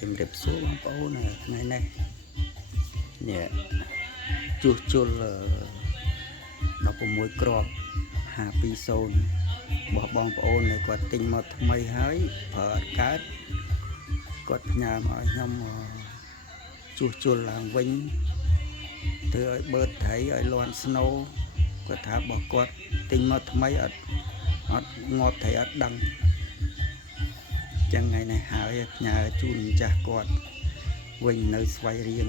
ជំរាបសួរបងប្អូនថ្ងៃនេះនេះជួសជុល16គ្រាប់520របស់បងប្អូនគាត់ទិញមកថ្មីហើយប្រើអត់កើតគាត់ផ្ញើមកឲ្យខ្ញុំជួសជុលឡើងវិញធ្វើឲ្យបឺតត្រីឲ្យលាន់ស្នូគាត់ថារបស់គាត់ទិញមកថ្មីអត់ងាប់ត្រីអត់ដឹងចឹងថ្ងៃនេះហើយផ្ញើជូនម្ចាស់គាត់វិញនៅស្វាយរៀង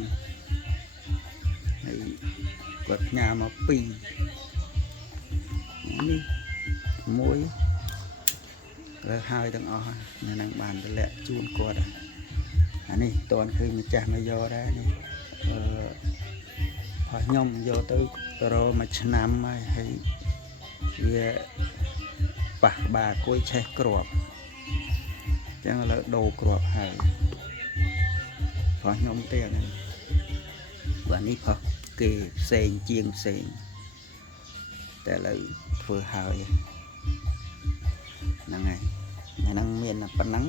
ហើយគាត់ផ្ញើមក2នេះ1លើហើយទាំងអស់ហ្នឹងបានតម្លាក់ជូនគាត់អានេះតន់ឃើញម្ចាស់មកយកដែរនេះផោះខ្ញុំយកទៅរមួយឆ្នាំហើយវាប៉ះក្បាលគួយឆេះគ្រាប់ចឹងឥឡូវដូរគ្រាប់ហើយផោះខ្ញុំទេហ្នឹងបាទនេះផោះគេផ្សេងជាងផ្សេងតែឥឡូវធ្វើហើយហ្នឹងហើយហ្នឹងមានប៉ុណ្ណឹង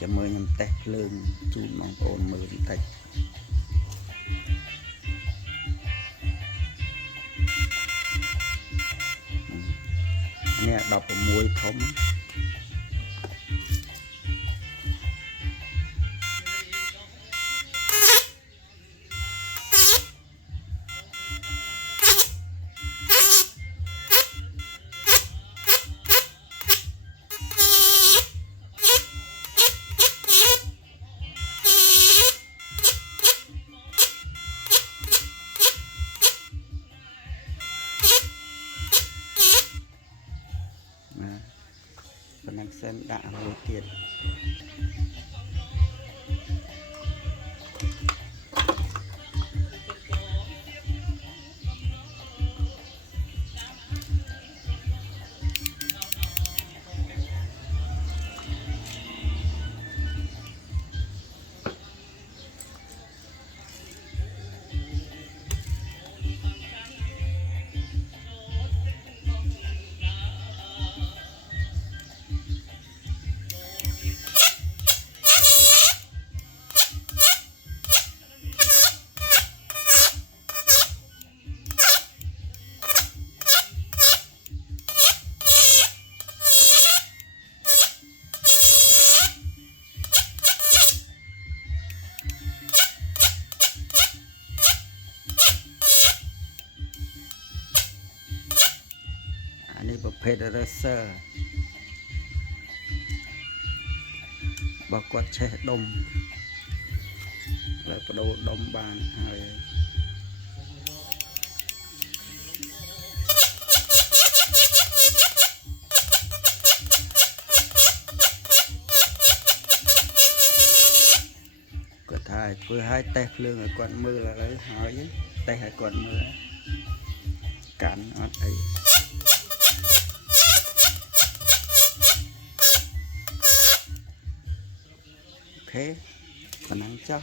ចាំមើលខ្ញុំតេស្តភ្លើងជូនបងប្អូនមើលបន្តិចនេះ16ធំប៉ុណ្ណឹងសិនដាក់មួយទៀតនេះប្រភេទ racer បើគាត់ឆេះដុំហើយបដូរដុំបានហើយគាត់ថាធ្វើឲ្យតេស្តភ្លើងឲ្យគាត់មើលឥឡូវហើយតេស្តឲ្យគាត់មើលកាន់អត់អីអូខេប៉ុណ្ណឹងចុះ